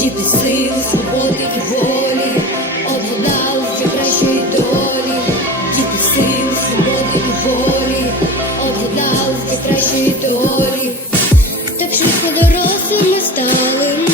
діти сил, свободи і волі, обладнав для кращої долі, діти сил, свободи і волі, обладнав для кращої долі, так швидко дорослими стали.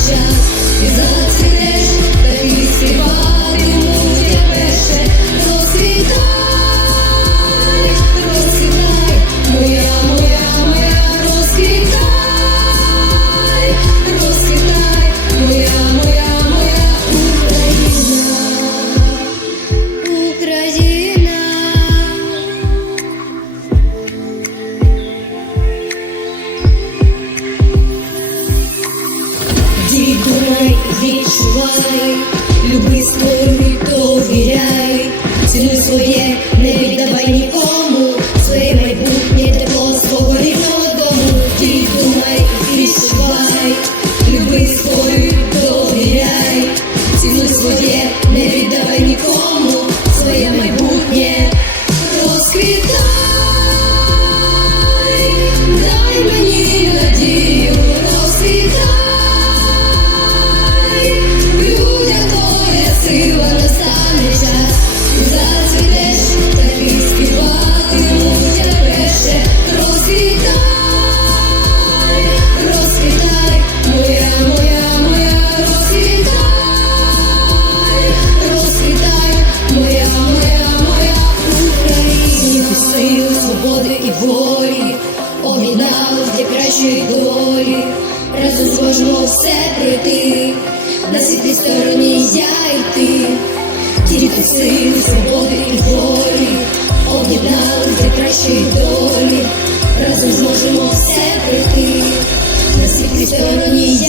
цей час і. Спочивай, люби створив. гарячої долі, разом зможемо все пройти, на світлій стороні я і ти, тільки сили, свободи і волі, об'єднали для кращої долі, разом зможемо все пройти, на світлій стороні.